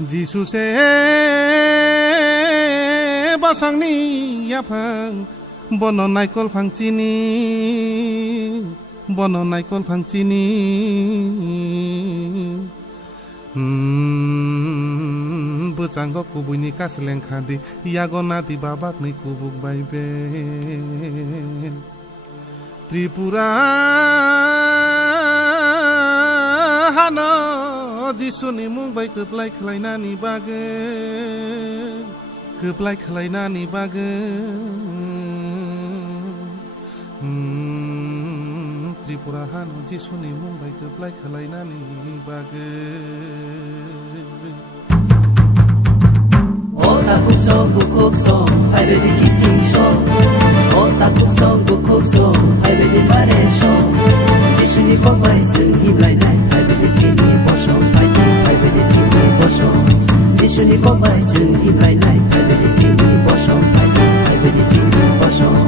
जिसुसे बासांनि याफां बन नायकल फांचिनि बन नायकल फांचिनि बोचांग कुबुइनि कासलेंखादि यागनादि बाबाकनि कुबुक बायबे त्रिपुरा हानो जिसुनि मुंबाय गोबलाय खालायनानि बागै गोबलाय खालायनानि बागै त्रिपुरा हानो जिसुनि मुंबाय गोबलाय खालायनानि बागै Otakuk song bukuk song hai be di kissing song Otakuk song bukuk song hai be di bare song Jisuni ko bai sung him lai nai hai be di chini bo song hai be di chini bo song Jisuni ko bai sung him lai nai hai be di chini bo song hai be di chini bo song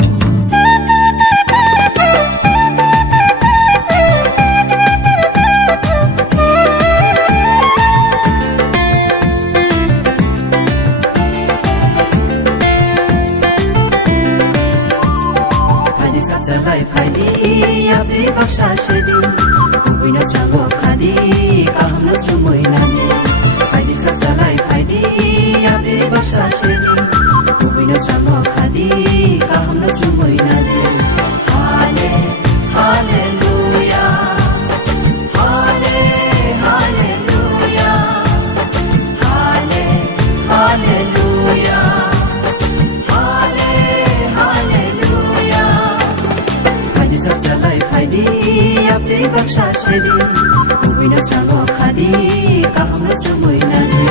Abdi baksa shedi Kubina chango khadi Kahna sumoi nani Haidi satsalai haidi Abdi baksa shedi Kubina chango khadi Kahna sumoi nani Hale, hallelujah Hale, hallelujah Hale, hallelujah Abdi baksa shedi Kubina chango khadi Kahna sumoi nani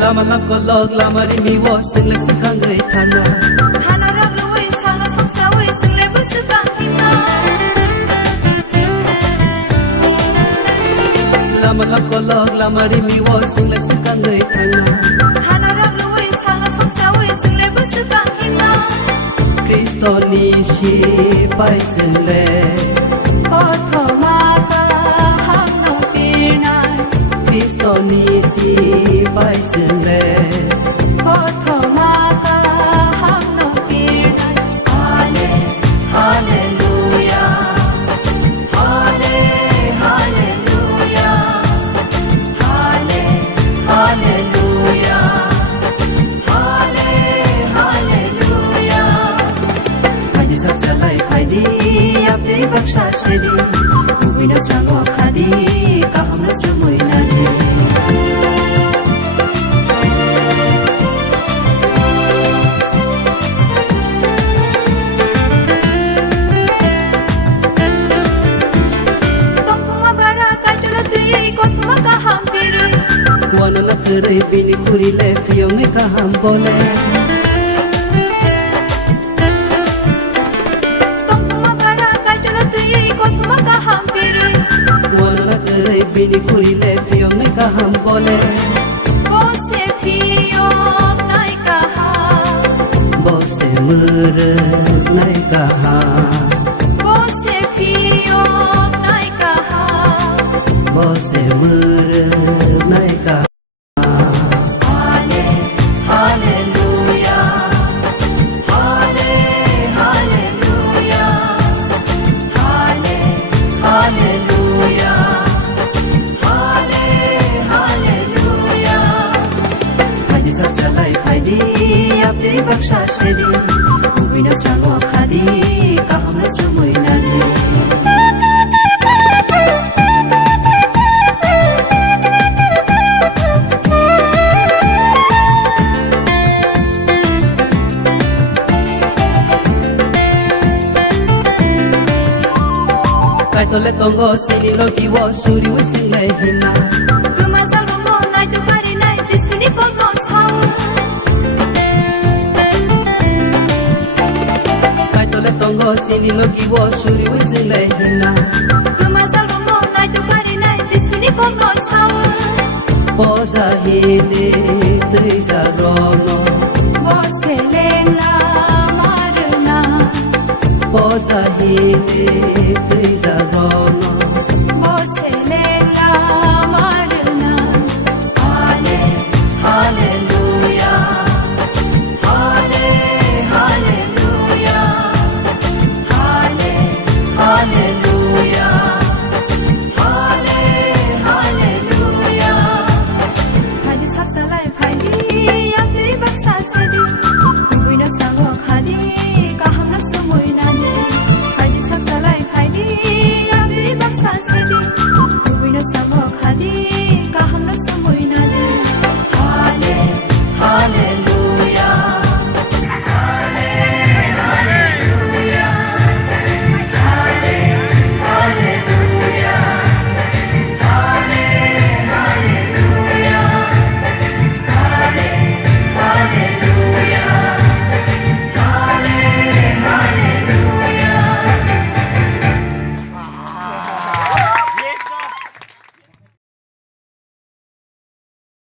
Lama lam ko log lama ri mi wo sing le sikang ngai thana Hana ram lui sang song sa we sing le bu sikang hina Lama lam ko log lama ri mi wo sing le sikang ngai thana Hana ram lui sang song sa we sing le bu sikang hina Kristo ni shi pai sing le Kothoma ka ham no tirna Kristo ni shi pai sing le Kothoma ka ham no tirna Hale, hallelujah Hale, hallelujah Hale, hallelujah Hale, hallelujah Haidi satsalai haidi Abdi baksa shedi Kubina chango khadi Kahna sumoi nani Wana na tere bini kuri le piyong e kaham bole Tongtuma bara kajala tuye kosma kaham piru Wana na tere bini kuri le piyong e kaham bole Bose piyong nai kaham Bose murek nai kaham Bose piyong nai kaham Bose murek nai kaham Abdi baksa shedi Kubina chango khadi Kahna sumoi nani Kaitole tongo sini lo jiwo suri we single hina Kuma salumo nai tu kari nai jisuni kono sao Kaitole tongo sini lo jiwo suri we single hina Kuma salumo nai tu kari nai jisuni kono sao Poza hine tui zagono Boselena marna posa hine